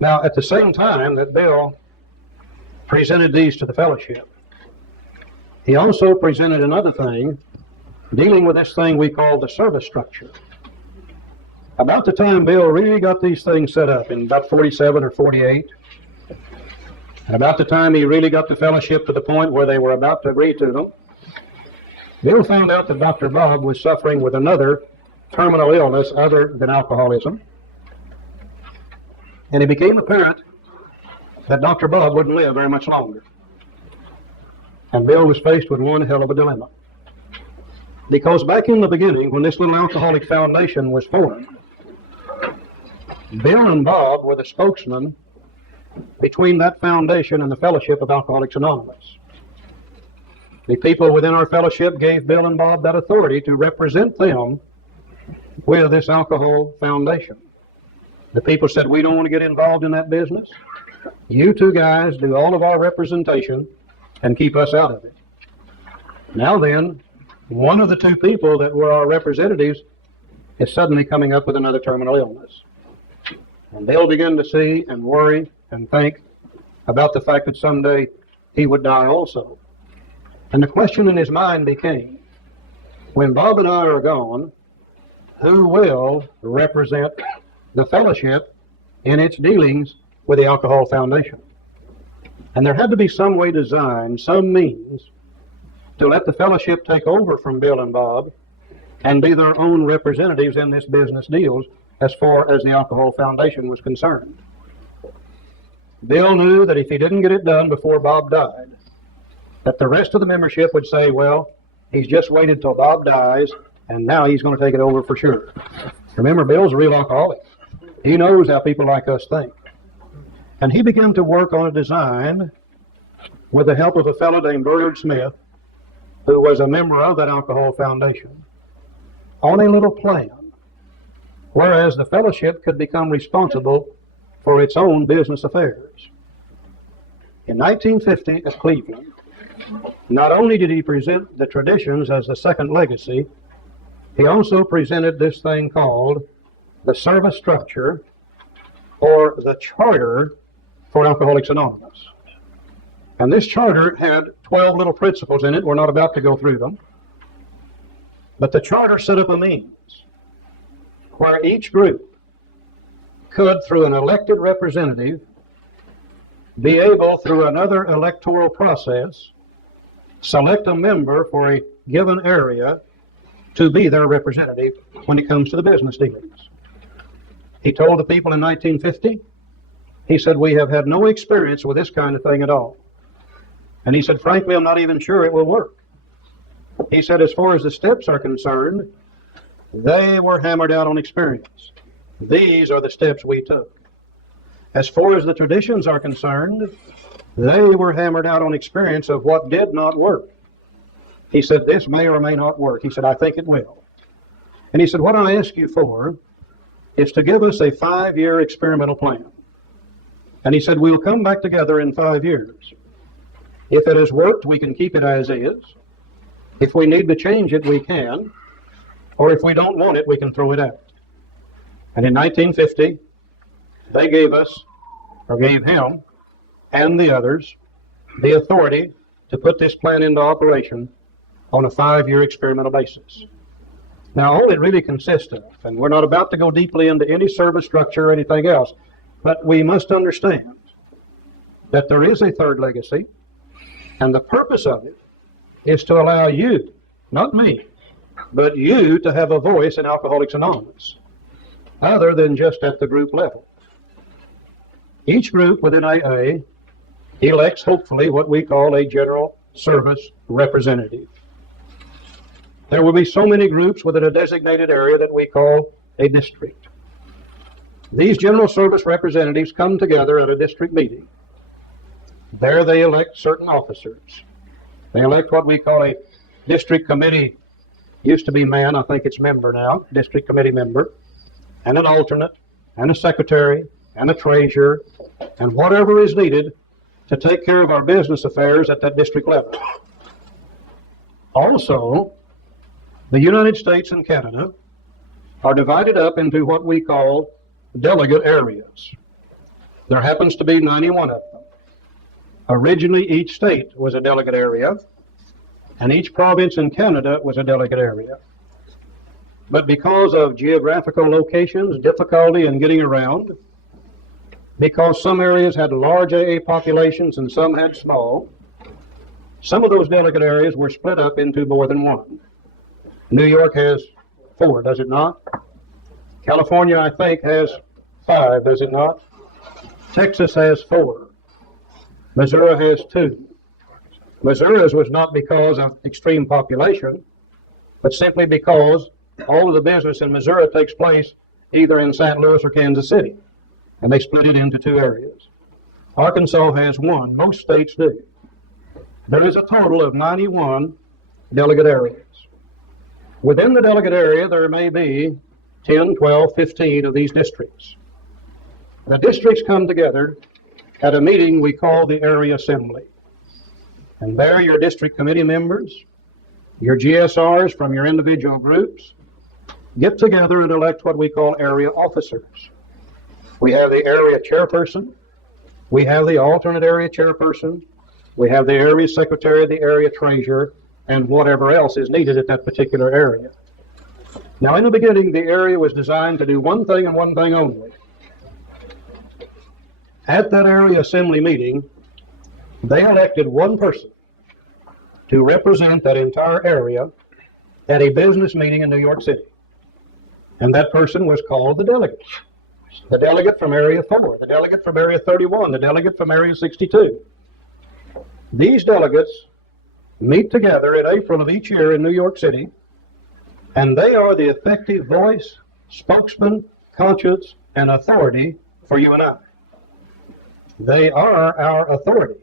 Now, at the same time that Bill presented these to the fellowship, he also presented another thing dealing with this thing we call the service structure. About the time Bill really got these things set up, in about 47 or 48, and about the time he really got the fellowship to the point where they were about to agree to them, Bill found out that Dr. Bob was suffering with another terminal illness other than alcoholism, and it became apparent that Dr. Bob wouldn't live very much longer. And Bill was faced with one hell of a dilemma. Because back in the beginning, when this little alcoholic foundation was formed, Bill and Bob were the spokesmen between that foundation and the Fellowship of Alcoholics Anonymous. The people within our fellowship gave Bill and Bob that authority to represent them with this alcohol foundation. The people said, we don't want to get involved in that business. You two guys do all of our representation and keep us out of it. Now then, one of the two people that were our representatives is suddenly coming up with another terminal illness. And they'll begin to see and worry and think about the fact that someday he would die also. And the question in his mind became, when Bob and I are gone, who will represent the fellowship in its dealings with the Alcohol Foundation? And there had to be some way designed, some means, to let the fellowship take over from Bill and Bob and be their own representatives in this business deals as far as the Alcohol Foundation was concerned. Bill knew that if he didn't get it done before Bob died, that the rest of the membership would say, well, he's just waited till Bob dies, and now he's going to take it over for sure. Remember, Bill's a real alcoholic. He knows how people like us think. And he began to work on a design with the help of a fellow named Bernard Smith, who was a member of that Alcohol Foundation, on a little plan, whereas the fellowship could become responsible for its own business affairs. In 1950 at Cleveland, not only did he present the traditions as the second legacy, he also presented this thing called the service structure, or the charter for Alcoholics Anonymous. And this charter had 12 little principles in it. We're not about to go through them. But the charter set up a means where each group could, through an elected representative, be able, through another electoral process, select a member for a given area to be their representative when it comes to the business dealings. He told the people in 1950, he said, we have had no experience with this kind of thing at all. And he said, frankly, I'm not even sure it will work. He said, as far as the steps are concerned, they were hammered out on experience. These are the steps we took. As far as the traditions are concerned, they were hammered out on experience of what did not work. He said, this may or may not work. He said, I think it will. And he said, what I ask you for is to give us a 5-year experimental plan. And he said, we'll come back together in 5 years. If it has worked, we can keep it as is. If we need to change it, we can. Or if we don't want it, we can throw it out. And in 1950, they gave us, or gave him, and the others, the authority to put this plan into operation on a 5-year experimental basis. Now, all it really consists of, and we're not about to go deeply into any service structure or anything else, but we must understand that there is a third legacy, and the purpose of it is to allow you, not me, but you to have a voice in Alcoholics Anonymous, other than just at the group level. Each group within AA elects, hopefully, what we call a general service representative. There will be so many groups within a designated area that we call a district. These general service representatives come together at a district meeting. There they elect certain officers. They elect what we call a district committee, used to be man, I think it's member now, district committee member, and an alternate, and a secretary, and a treasurer, and whatever is needed to take care of our business affairs at that district level. Also, the United States and Canada are divided up into what we call delegate areas. There happens to be 91 of them. Originally, each state was a delegate area, and each province in Canada was a delegate area. But because of geographical locations, difficulty in getting around, because some areas had large AA populations and some had small, some of those delegate areas were split up into more than one. New York has 4, does it not? California, I think, has 5, does it not? Texas has 4. Missouri has 2. Missouri's was not because of extreme population, but simply because all of the business in Missouri takes place either in St. Louis or Kansas City, and they split it into 2 areas. Arkansas has 1. Most states do. There is a total of 91 delegate areas. Within the delegate area, there may be 10, 12, 15 of these districts. The districts come together at a meeting we call the Area Assembly. And there your district committee members, your GSRs from your individual groups, get together and elect what we call area officers. We have the area chairperson, we have the alternate area chairperson, we have the area secretary, the area treasurer, and whatever else is needed at that particular area. Now, in the beginning, the area was designed to do one thing and one thing only. At that area assembly meeting, they elected one person to represent that entire area at a business meeting in New York City. And that person was called the delegate. The delegate from Area 4, the delegate from Area 31, the delegate from Area 62. These delegates meet together in April of each year in New York City, and they are the effective voice, spokesman, conscience, and authority for you and I. They are our authority.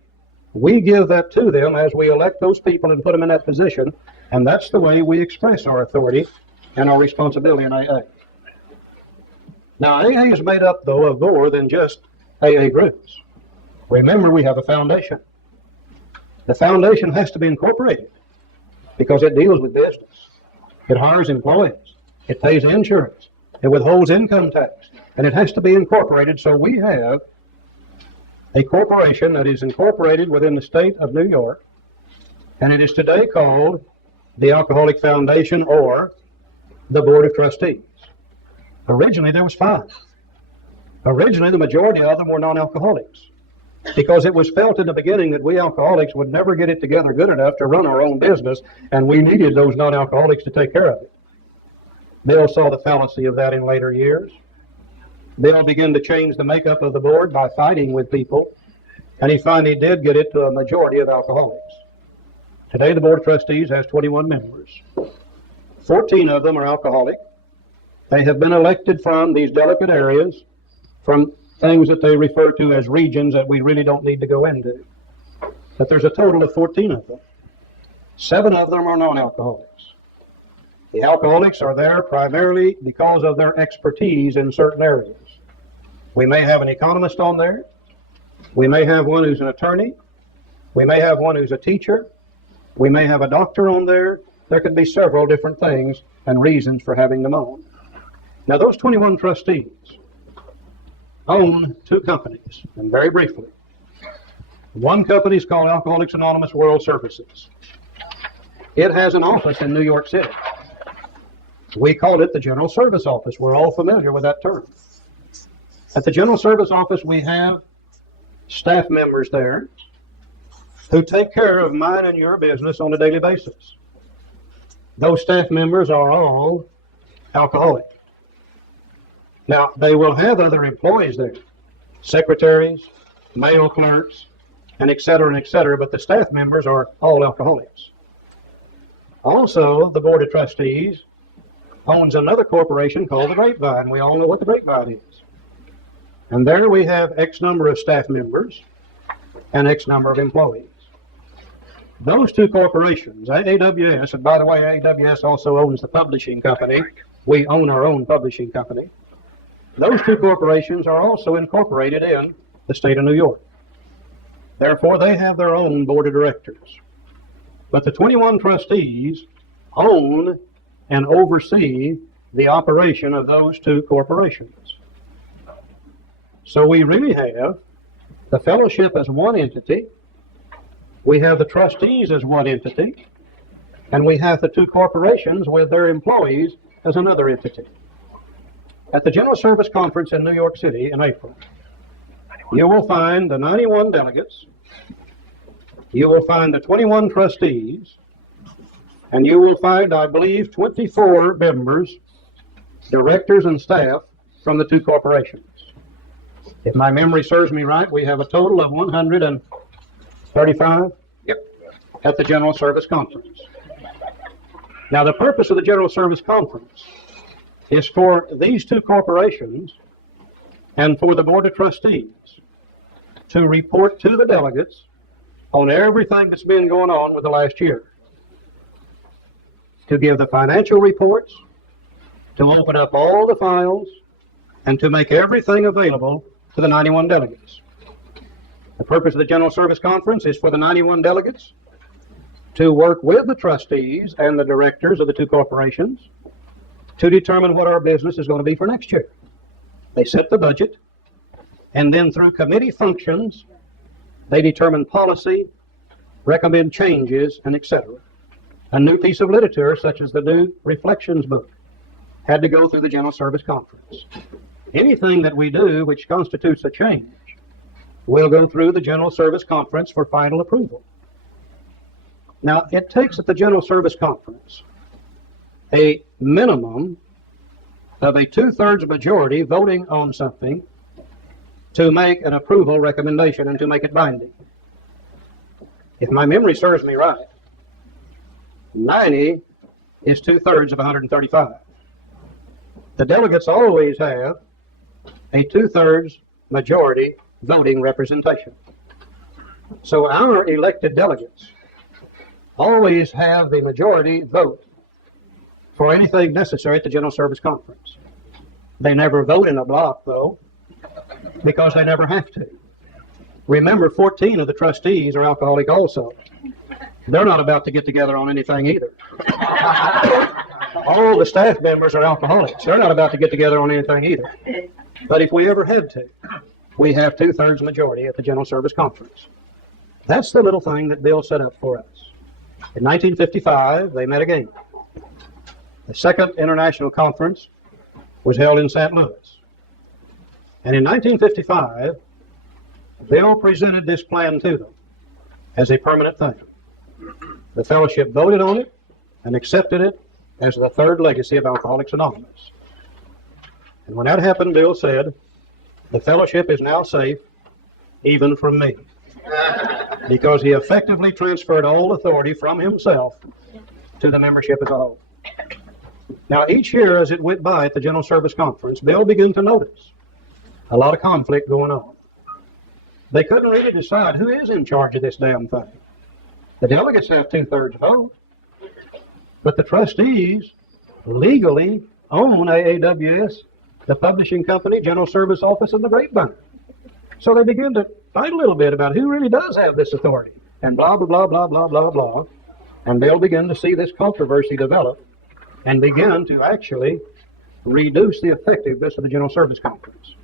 We give that to them as we elect those people and put them in that position, and that's the way we express our authority and our responsibility in AA. Now, AA is made up, though, of more than just AA groups. Remember, we have a foundation. The foundation has to be incorporated because it deals with business. It hires employees. It pays insurance. It withholds income tax. And it has to be incorporated, so we have a corporation that is incorporated within the state of New York, and it is today called the Alcoholic Foundation or the Board of Trustees. Originally, there was 5. Originally, the majority of them were non-alcoholics because it was felt in the beginning that we alcoholics would never get it together good enough to run our own business, and we needed those non-alcoholics to take care of it. Bill saw the fallacy of that in later years. Bill began to change the makeup of the board by fighting with people, and he finally did get it to a majority of alcoholics. Today, the Board of Trustees has 21 members. 14 of them are alcoholic. They have been elected from these delicate areas, from things that they refer to as regions that we really don't need to go into. But there's a total of 14 of them. 7 of them are non-alcoholics. The alcoholics are there primarily because of their expertise in certain areas. We may have an economist on there. We may have one who's an attorney. We may have one who's a teacher. We may have a doctor on there. There could be several different things and reasons for having them on. Now, those 21 trustees own 2 companies, and very briefly. One company is called Alcoholics Anonymous World Services. It has an office in New York City. We call it the General Service Office. We're all familiar with that term. At the General Service Office, we have staff members there who take care of mine and your business on a daily basis. Those staff members are all alcoholic. Now, they will have other employees there, secretaries, mail clerks, and et cetera, but the staff members are all alcoholics. Also, the Board of Trustees owns another corporation called the Grapevine. We all know what the Grapevine is. And there we have X number of staff members and X number of employees. Those 2 corporations, AAWS, and by the way, AAWS also owns the publishing company. We own our own publishing company. Those 2 corporations are also incorporated in the state of New York. Therefore, they have their own board of directors. But the 21 trustees own and oversee the operation of those 2 corporations. So we really have the fellowship as one entity, we have the trustees as one entity, and we have the two corporations with their employees as another entity. At the General Service Conference in New York City in April, you will find the 91 delegates, you will find the 21 trustees, and you will find, I believe, 24 members, directors and staff from the two corporations. If my memory serves me right, we have a total of 135 at the General Service Conference. Now, the purpose of the General Service Conference is for these two corporations and for the Board of Trustees to report to the delegates on everything that's been going on with the last year, to give the financial reports, to open up all the files, and to make everything available to the 91 delegates. The purpose of the General Service Conference is for the 91 delegates to work with the trustees and the directors of the two corporations to determine what our business is going to be for next year. They set the budget, and then through committee functions, they determine policy, recommend changes, and etc. A new piece of literature, such as the new Reflections book, had to go through the General Service Conference. Anything that we do which constitutes a change will go through the General Service Conference for final approval. Now, it takes at the General Service Conference a minimum of a 2/3 majority voting on something to make an approval recommendation and to make it binding. If my memory serves me right, 90 is 2/3 of 135. The delegates always have a 2/3 majority voting representation. So our elected delegates always have the majority vote for anything necessary at the General Service Conference. They never vote in a block, though, because they never have to. Remember, 14 of the trustees are alcoholic also. They're not about to get together on anything either. All the staff members are alcoholics. They're not about to get together on anything either. But if we ever had to, we have 2/3 majority at the General Service Conference. That's the little thing that Bill set up for us. In 1955, they met again. The second international conference was held in St. Louis. And in 1955, Bill presented this plan to them as a permanent thing. The fellowship voted on it and accepted it as the third legacy of Alcoholics Anonymous. And when that happened, Bill said, the fellowship is now safe, even from me. Because he effectively transferred all authority from himself to the membership as a whole. Now, each year as it went by at the General Service Conference, Bill began to notice a lot of conflict going on. They couldn't really decide who is in charge of this damn thing. The delegates have 2/3 vote, but the trustees legally own AAWS, the publishing company, General Service Office, and the Grapevine. So they begin to fight a little bit about who really does have this authority, and blah, blah, blah, blah, blah, blah, blah. And they'll begin to see this controversy develop and begin to actually reduce the effectiveness of the General Service Conference.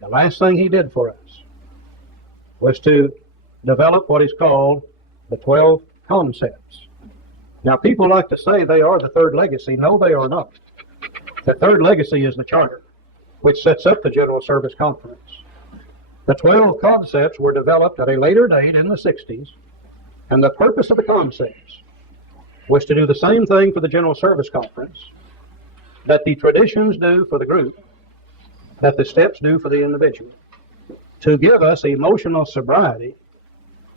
The last thing he did for us was to develop what is called the 12 concepts. Now, people like to say they are the third legacy. No, they are not. The third legacy is the charter, which sets up the General Service Conference. The 12 concepts were developed at a later date in the 60s, and the purpose of the concepts was to do the same thing for the General Service Conference that the traditions do for the group, that the steps do for the individual, to give us emotional sobriety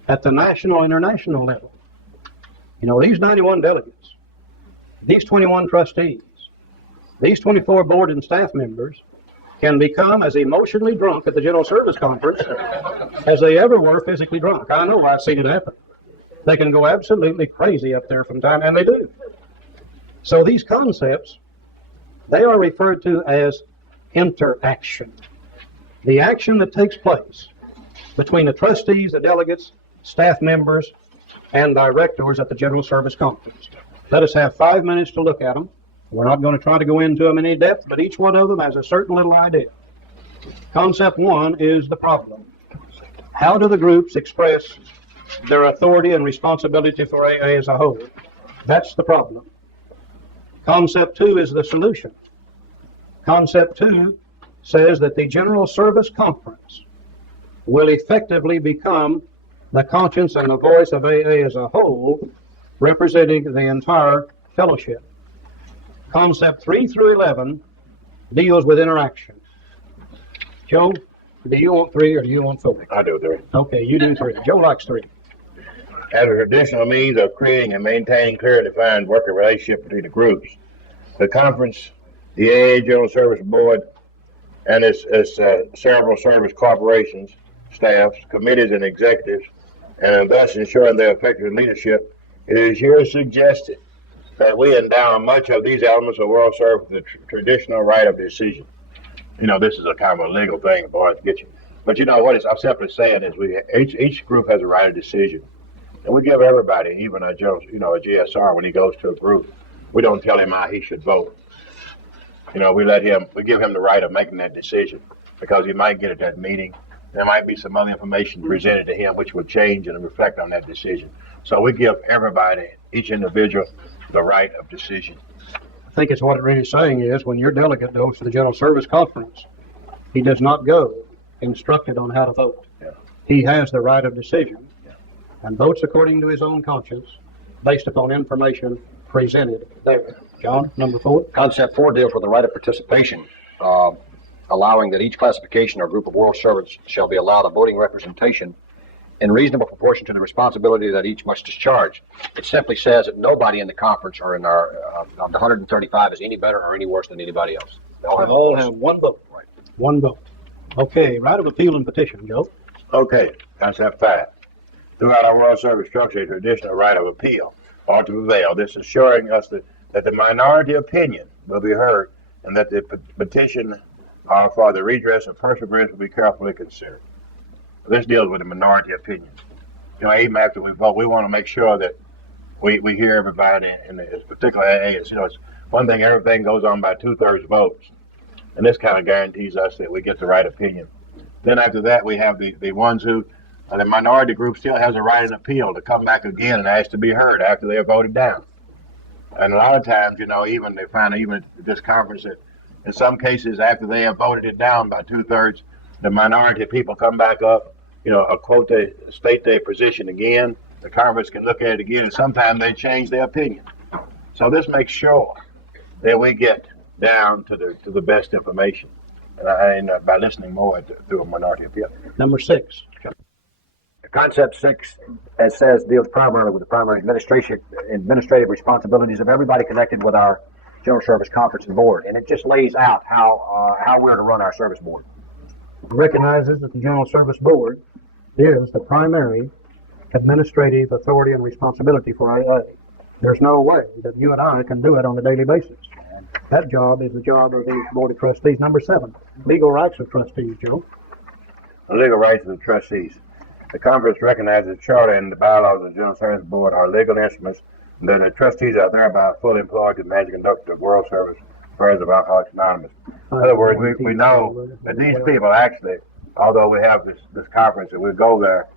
at the national and international level. You know, these 91 delegates, these 21 trustees, these 24 board and staff members can become as emotionally drunk at the General Service Conference as they ever were physically drunk. I know, I've seen it happen. They can go absolutely crazy up there from time, and they do. So these concepts, they are referred to as interaction. The action that takes place between the trustees, the delegates, staff members, and directors at the General Service Conference. Let us have 5 minutes to look at them. We're not going to try to go into them in any depth, but each one of them has a certain little idea. Concept 1 is the problem. How do the groups express their authority and responsibility for AA as a whole? That's the problem. Concept 2 is the solution. Concept 2 says that the General Service Conference will effectively become the conscience and the voice of AA as a whole, representing the entire fellowship. Concept 3 through 11 deals with interaction. Joe, do you want 3 or do you want 4? I do 3. Okay, you do 3. Joe likes 3. As a traditional means of creating and maintaining clear and defined working relationship between the groups, the conference, the AA General Service Board, and its several service corporations, staffs, committees, and executives, and thus ensuring their effective leadership, it is here suggested that we endow much of these elements of world service with the traditional right of decision. You know, this is a kind of a legal thing, boy, to get you. But you know what I'm simply saying is each group has a right of decision. And we give everybody, even a GSR, when he goes to a group, we don't tell him how he should vote. You know, we give him the right of making that decision, because he might get at that meeting. There might be some other information presented to him which would change and reflect on that decision. So we give everybody, each individual, the right of decision. I think it's what it really is saying is when your delegate goes to the General Service Conference, he does not go instructed on how to vote. Yeah. He has the right of decision and votes according to his own conscience based upon information presented there. John, number 4. Concept 4 deals with the right of participation, allowing that each classification or group of world servants shall be allowed a voting representation in reasonable proportion to the responsibility that each must discharge. It simply says that nobody in the conference or in our of the 135 is any better or any worse than anybody else. They all have one vote. Right. One vote. Okay, right of appeal and petition, Joe. Okay, concept 5. Throughout our world service structure, a traditional right of appeal ought to prevail. This assuring us that the minority opinion will be heard and that the petition for the redress of perseverance will be carefully considered. This deals with the minority opinion. You know, even after we vote, we want to make sure that we hear everybody, and it's particularly AA. It's one thing, everything goes on by 2/3 votes. And this kind of guarantees us that we get the right opinion. Then after that, we have the ones who, the minority group still has a right of appeal to come back again and ask to be heard after they're voted down. And a lot of times, even they find even at this conference that in some cases after they have voted it down by 2/3, the minority of people come back up, quote, they state their position again. The conference can look at it again, and sometimes they change their opinion. So this makes sure that we get down to the best information, and by listening more through a minority appeal. Number 6. Concept 6, as says, deals primarily with the primary administrative responsibilities of everybody connected with our General Service Conference and Board, and it just lays out how we're to run our service board. It recognizes that the General Service Board is the primary administrative authority and responsibility for AA. There's no way that you and I can do it on a daily basis. That job is the job of the Board of Trustees. Number 7, legal rights of trustees, Joe. The legal rights of the trustees. The conference recognizes the charter and the bylaws of the General Service Board are legal instruments, and that the trustees are thereby fully employed to manage and conduct the World Service affairs of Alcoholics Anonymous. In other words, we know that these people actually, although we have this conference and we go there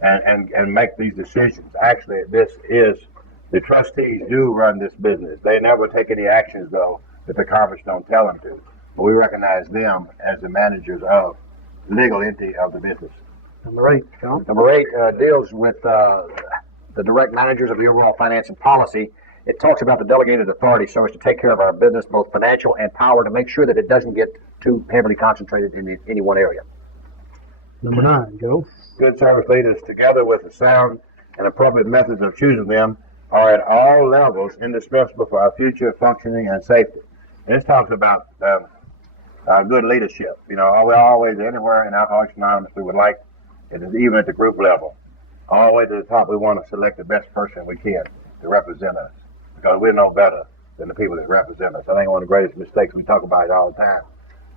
and make these decisions, actually the trustees do run this business. They never take any actions, though, that the conference don't tell them to. But we recognize them as the managers of the legal entity of the business. Number 8, John. Number 8 deals with the direct managers of the overall finance and policy. It talks about the delegated authority so as to take care of our business, both financial and power, to make sure that it doesn't get too heavily concentrated in any one area. Number 9, Joe. Good service leaders, together with the sound and appropriate methods of choosing them, are at all levels indispensable for our future functioning and safety. And this talks about good leadership. We're always anywhere in Alcoholics Anonymous we would like, even at the group level, all the way to the top, we want to select the best person we can to represent us, because we know better than the people that represent us. I think one of the greatest mistakes, we talk about it all the time,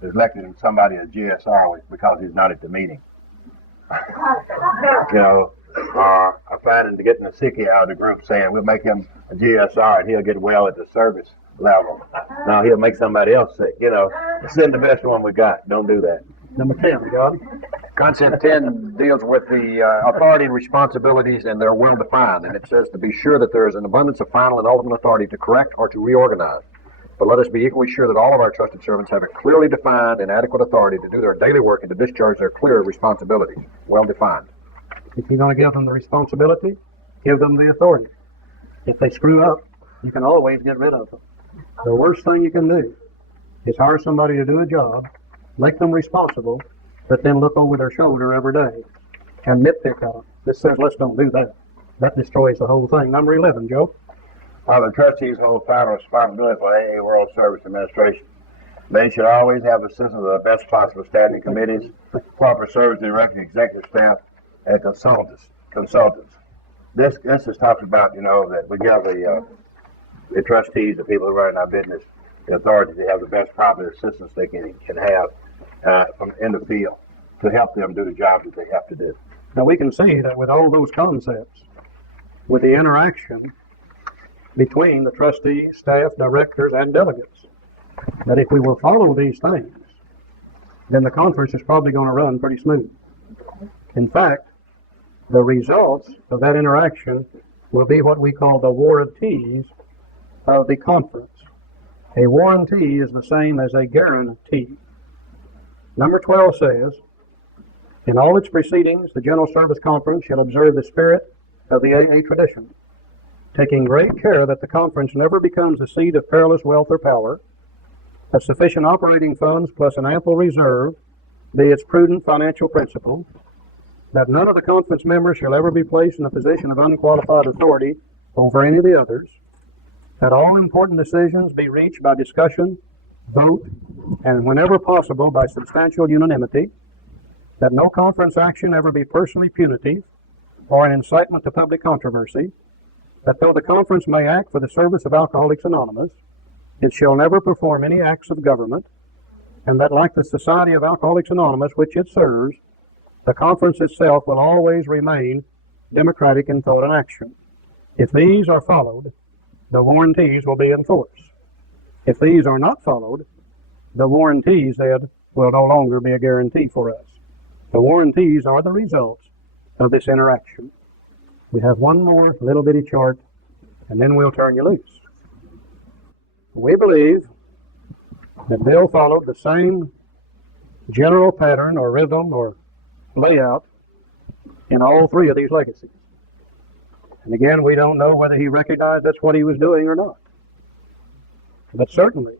is electing somebody as GSR because he's not at the meeting. I find him getting a sickie out of the group saying we'll make him a GSR and he'll get well at the service level. Now he'll make somebody else sick. Send the best one we got. Don't do that. Number 10, God. Concept 10 deals with the authority and responsibilities, and they're well defined. And it says to be sure that there is an abundance of final and ultimate authority to correct or to reorganize. But let us be equally sure that all of our trusted servants have a clearly defined and adequate authority to do their daily work and to discharge their clear responsibilities. Well defined. If you're going to give them the responsibility, give them the authority. If they screw up, you can always get rid of them. The worst thing you can do is hire somebody to do a job, make them responsible, but then look over their shoulder every day and nitpick at them. This says, let's don't do that. That destroys the whole thing. Number 11, Joe. The trustees hold final responsibility for AA World Service Administration. They should always have assistance of the best possible standing committees, proper service director, executive staff, and consultants. This is talks about, that we give the trustees, the people who run our business, the authority to have the best proper assistance they can have from in the field to help them do the job that they have to do. Now we can see that with all those concepts, with the interaction between the trustees, staff, directors, and delegates, that if we will follow these things, then the conference is probably going to run pretty smooth. In fact, the results of that interaction will be what we call the warranties of the conference. A warranty is the same as a guarantee. Number 12 says, in all its proceedings, the General Service Conference shall observe the spirit of the AA tradition, taking great care that the conference never becomes a seat of perilous wealth or power, that sufficient operating funds plus an ample reserve be its prudent financial principle, that none of the conference members shall ever be placed in a position of unqualified authority over any of the others, that all important decisions be reached by discussion, vote, and whenever possible by substantial unanimity, that no conference action ever be personally punitive or an incitement to public controversy, that though the conference may act for the service of Alcoholics Anonymous, it shall never perform any acts of government, and that like the Society of Alcoholics Anonymous which it serves, the conference itself will always remain democratic in thought and action. If these are followed, the warranties will be enforced. If these are not followed, the warranties then will no longer be a guarantee for us. The warranties are the results of this interaction. We have one more little bitty chart, and then we'll turn you loose. We believe that Bill followed the same general pattern or rhythm or layout in all three of these legacies. And again, we don't know whether he recognized that's what he was doing or not. But certainly,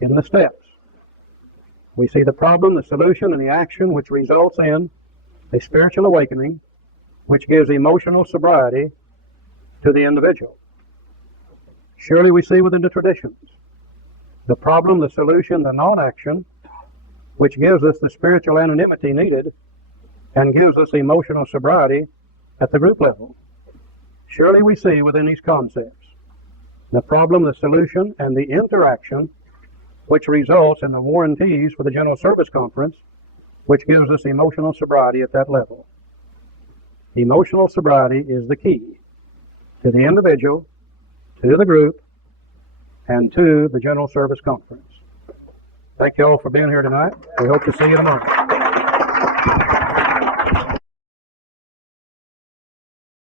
in the steps, we see the problem, the solution, and the action which results in a spiritual awakening which gives emotional sobriety to the individual. Surely we see within the traditions the problem, the solution, the non-action which gives us the spiritual anonymity needed and gives us emotional sobriety at the group level. Surely we see within these concepts the problem, the solution, and the interaction which results in the warranties for the General Service Conference, which gives us emotional sobriety at that level. Emotional sobriety is the key to the individual, to the group, and to the General Service Conference. Thank you all for being here tonight. We hope to see you tomorrow.